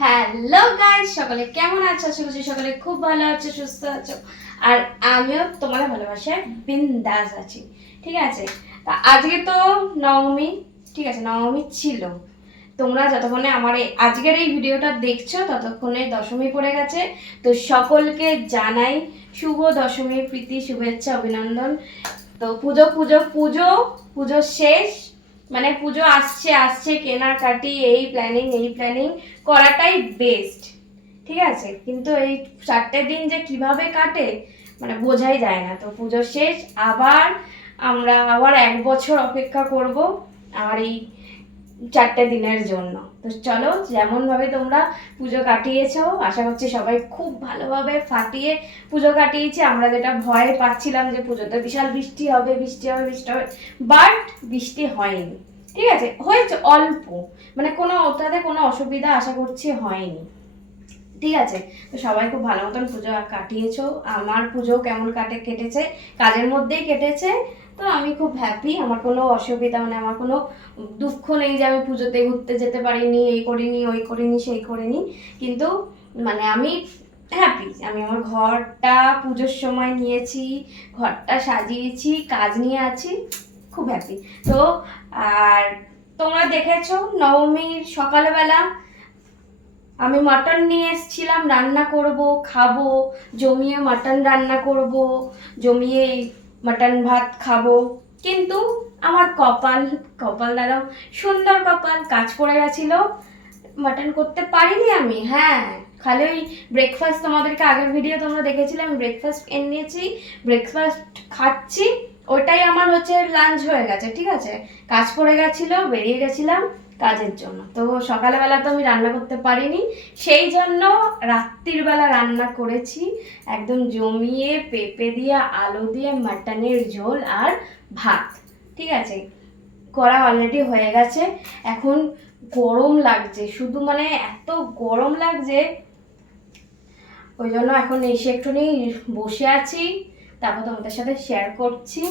Hello guys, সকলে কেমন আছো? আশা করছি সকলে খুব ভালো আছো, সুস্থ আছো। আর আমিও তোমাদের ভালোবাসায় বিন্দাস আছি। ঠিক আছে, তা আজকে তো নবমী। ঠিক আছে, নবমী ছিল। তোমরা যতক্ষণে আমার আজকের এই ভিডিওটা দেখছো ততক্ষণে দশমী পড়ে গেছে। তো সকলকে জানাই শুভ দশমীর প্রীতি, শুভেচ্ছা, অভিনন্দন। তো পুজো পুজো পুজো পুজো শেষ, মানে পুজো আসছে আসছে, কেনাকাটি, এই প্ল্যানিং করাটাই বেস্ট। ঠিক আছে, কিন্তু এই 4টে দিন যে কিভাবে কাটে মানে বোঝাই যায় না। তো পুজো শেষ, আমরা আবার 1 বছর অপেক্ষা করব আর এই 4টে দিনের জন্য। তো চলো, যেমন ভাবে তোমরা পুজো কাটিয়েছো, আশা করছি সবাই খুব ভালোভাবে ফাটিয়ে পুজো কাটিয়েছি। আমরা যেটা ভয় পাচ্ছিলাম যে পুজোতে বিশাল বৃষ্টি হবে, বাট বৃষ্টি হয়নি। ঠিক আছে, হয়েছে অল্প, মানে ওটাতে কোনো অসুবিধা আশা করছি হয়নি। ঠিক আছে, তো সবাই খুব ভালো মতন পুজো কাটিয়েছো। আমার পুজো কেমন কেটেছে, কাজের মধ্যেই কেটেছে। তো আমি খুব হ্যাপি, আমার কোনো অসুবিধা মানে আমার কোনো দুঃখ নেই যে আমি পুজোতে ঘুরতে যেতে পারিনি, এই করিনি, ওই করিনি, সেই করিনি। কিন্তু মানে আমি হ্যাপি, আমি আমার ঘরটা পুজোর সময় নিয়েছি, ঘরটা সাজিয়েছি, কাজ নিয়ে আছি, খুব হ্যাপি। তো আর তোমরা দেখেছো নবমীর সকালবেলা আমি মাটন নিয়ে এসেছিলাম, রান্না করব, খাবো, জমিয়ে মাটন রান্না করব, জমিয়ে মাটন ভাত খাবো। কিন্তু আমার কপাল কপাল দ্বারা সুন্দর কপাল, কাজ পড়ে গেছিল, মাটন করতে পারিনি আমি। হ্যাঁ, খালি ওই ব্রেকফাস্ট, তোমাদেরকে আগের ভিডিও তোমরা দেখেছিলে, আমি ব্রেকফাস্ট এনে নিয়েছি, ব্রেকফাস্ট খাচ্ছি, ওটাই আমার হচ্ছে লাঞ্চ হয়ে গেছে। ঠিক আছে, কাজ পড়ে গেছিলো, বেরিয়ে গেছিলাম কাজের জন্য। তো সকালবেলা তো আমি রান্না করতে পারিনি, সেই জন্য রাত্রির বেলা রান্না করেছি একদম জমিয়ে, পেঁপে দিয়ে, আলু দিয়ে মাটনের ঝোল আর ভাত। ঠিক আছে, করা অলরেডি হয়ে গেছে। এখন গরম লাগছে, শুধু মানে এত গরম লাগছে, ওই জন্য এখন এসে একটুখানি বসে আছি, তারপর তোমাদের সাথে শেয়ার করছি।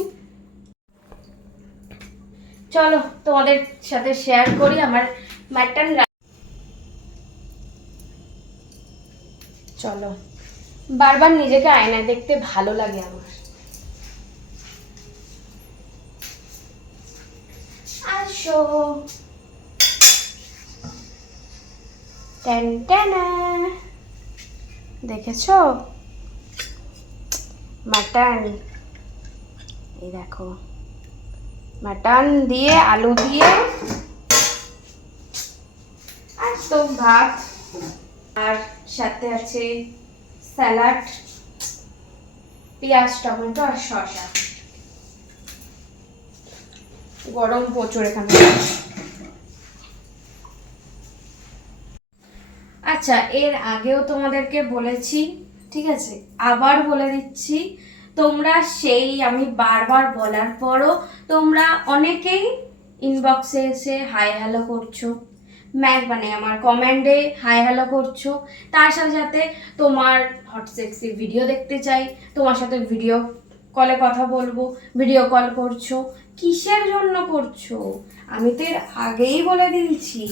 চলো তোমাদের সাথে শেয়ার করি আমার মাটন। চলো, বারবার নিজেকে আয়নায় দেখতে ভালো লাগে আমার। আসো, টেন টেনা, দেখেছো মাটন? এই দেখো, মাটন দিয়ে, আলু দিয়ে, আর তো ভাত, আর সাথে আছে স্যালাড, পেঁয়াজ, টমেটো আর শসা। গরম প্রচুর এখানে। আচ্ছা, এর আগেও তোমাদেরকে বলেছি, ঠিক আছে, আবার বলে দিচ্ছি, তোমরা সেই আমি বারবার বলার পরও তোমরা অনেকেই ইনবক্সে এসে হাই হ্যালো করছো, মানে আমার কমেন্টে হাই হ্যালো করছো, তার সাথে সাথে তোমার হট সেক্সি ভিডিও দেখতে চাই, তোমার সাথে ভিডিও কলে কথা বলবো, ভিডিও কল করছো, কিসের জন্য করছো? আমি তো এর আগেই বলে দিয়েছি,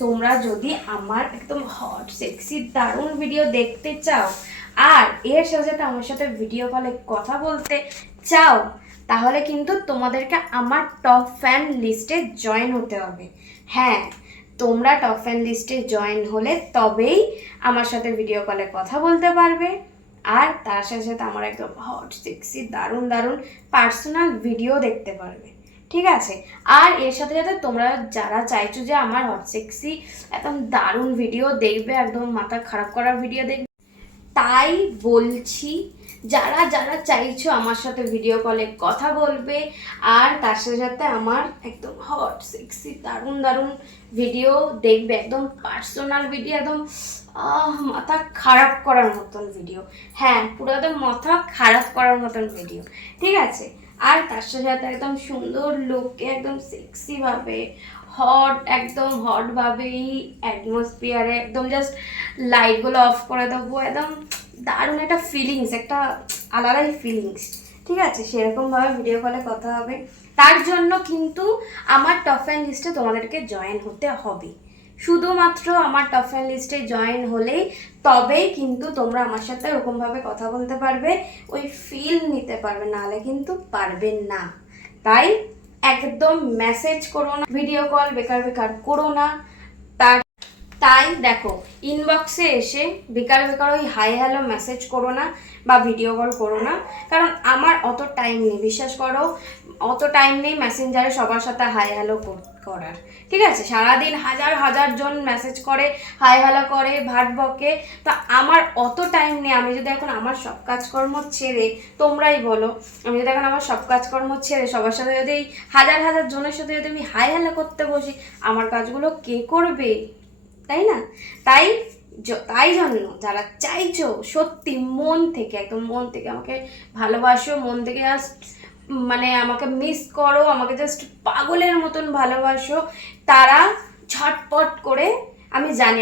তোমরা যদি আমার একদম হট সেক্সি দারুণ ভিডিও দেখতে চাও আর এর সাথে সাথে আমার সাথে ভিডিও কলে কথা বলতে চাও, তাহলে কিন্তু তোমাদেরকে আমার টপ ফ্যান লিস্টে জয়েন হতে হবে। হ্যাঁ, তোমরা টপ ফ্যান লিস্টে জয়েন হলে তবেই আমার সাথে ভিডিও কলে কথা বলতে পারবে, আর তার সাথে সাথে আমার একদম হট সেক্সি দারুণ দারুণ পার্সোনাল ভিডিও দেখতে পারবে। ঠিক আছে, আর এর সাথে সাথে তোমরা যারা চাইছো যে আমার হট সেক্সি একদম দারুণ ভিডিও দেখবে, একদম মাথা খারাপ করার ভিডিও দেখবে, তাই বলছি, যারা যারা চাইছো আমার সাথে ভিডিও কলে কথা বলবে আর তার সাথে সাথে আমার একদম হট সেক্সি দারুণ দারুণ ভিডিও দেখবে, একদম পার্সোনাল ভিডিও, একদম মাথা খারাপ করার মতন ভিডিও। হ্যাঁ, পুরো একদম মাথা খারাপ করার মতন ভিডিও। ঠিক আছে, আর তার সাথে সাথে একদম সুন্দর লোককে একদম সেক্সি ভাবে, একদম হট ভাবে, এই অ্যাটমসফিয়ারে একদম জাস্ট লাইটগুলো অফ করে দেবো, একদম দারুণ একটা ফিলিংস, একটা আলাদাই ফিলিংস। ঠিক আছে, সেরকমভাবে ভিডিও কলে কথা হবে। তার জন্য কিন্তু আমার টপ ফ্যান লিস্টে তোমাদেরকে জয়েন হতে হবে। শুধুমাত্র আমার টপ ফ্যান লিস্টে জয়েন হলেই তবেই কিন্তু তোমরা আমার সাথে ওরকমভাবে কথা বলতে পারবে, ওই ফিল নিতে পারবে, নাহলে কিন্তু পারবে না। তাই একদম মেসেজ করো না, ভিডিও কল বেকার বেকার করো না। তাই দেখো, ইনবক্সে এসে বেকার বেকার ওই হাই হ্যালো মেসেজ করো না বা ভিডিও কল করো না, কারণ আমার অত টাইম নেই, বিশ্বাস করো অত টাইম নেই মেসেঞ্জারে সবার সাথে হাই হ্যালো করার। ঠিক আছে, সারাদিন হাজার হাজার জন মেসেজ করে, হাই হ্যালো করে, ভাট বকে, তা আমার অত টাইম নেই। আমি যদি এখন আমার সব কাজকর্ম ছেড়ে, তোমরাই বলো, আমি যদি এখন আমার সব কাজকর্ম ছেড়ে সবার সাথে যদি এই হাজার হাজার জনের সাথে যদি আমি হাই হ্যালো করতে বসি, আমার কাজগুলো কে করবে, তাই না? তাই জন্য যারা চাইছো সত্যি মন থেকে, একদম মন থেকে আমাকে ভালোবাসো, মন থেকে জাস্ট মানে আমাকে মিস করো, আমাকে জাস্ট পাগলের মতন ভালোবাসো, তারা ঝটপট করে, আমি জানি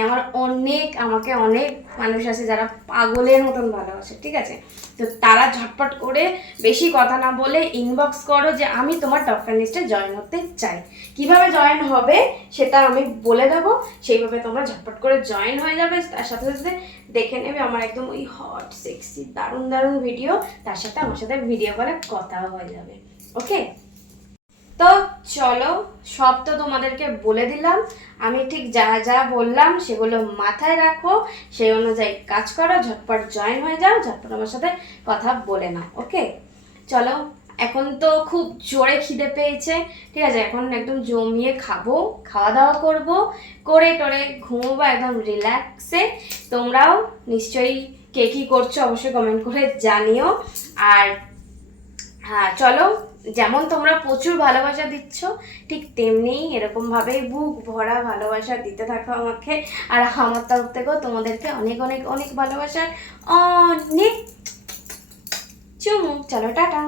আমাকে অনেক মানুষ আছে যারা পাগলের মতন ভালোবাসে, ঠিক আছে, তো তারা ঝটপট করে বেশি কথা না বলে ইনবক্স করো যে আমি তোমার টপ ফ্যান লিস্টে জয়েন হতে চাই। কিভাবে জয়েন হবে সেটা আমি বলে দেবো, সেইভাবে তোমরা ঝটপট করে জয়েন হয়ে যাবে। তার সাথে সাথে দেখে নেবে আমার একদম ওই হট সেক্সি দারুণ দারুণ ভিডিও, তার সাথে আমার সাথে ভিডিও কলে কথাও হয়ে যাবে। ওকে, তো চলো, সব তো তোমাদেরকে বলে দিলাম, আমি ঠিক যা যা বললাম সেগুলো মাথায় রাখো, সেই অনুযায়ী কাজ করো, ঝটপট জয়েন হয়ে যাও, ঝটপট আমার সাথে কথা বলে নাও। ওকে, চলো, এখন তো খুব জোরে খিদে পেয়েছে, ঠিক আছে, এখন একদম জমিয়ে খাবো, খাওয়া দাওয়া করবো, করে টোরে ঘুমোবো একদম রিল্যাক্সে। তোমরাও নিশ্চয়ই কে কী করছো অবশ্যই কমেন্ট করে জানিও। আর হ্যাঁ, চলো, যেমন তোমরা প্রচুর ভালোবাসা দিচ্ছ, ঠিক তেমনি এরকমভাবেই বুক ভরা ভালোবাসা দিতে থাকো আমাকে, আর আমার তরফ থেকেও তোমাদেরকে অনেক অনেক অনেক ভালোবাসার অনেক চুমু। চলো, টাটা।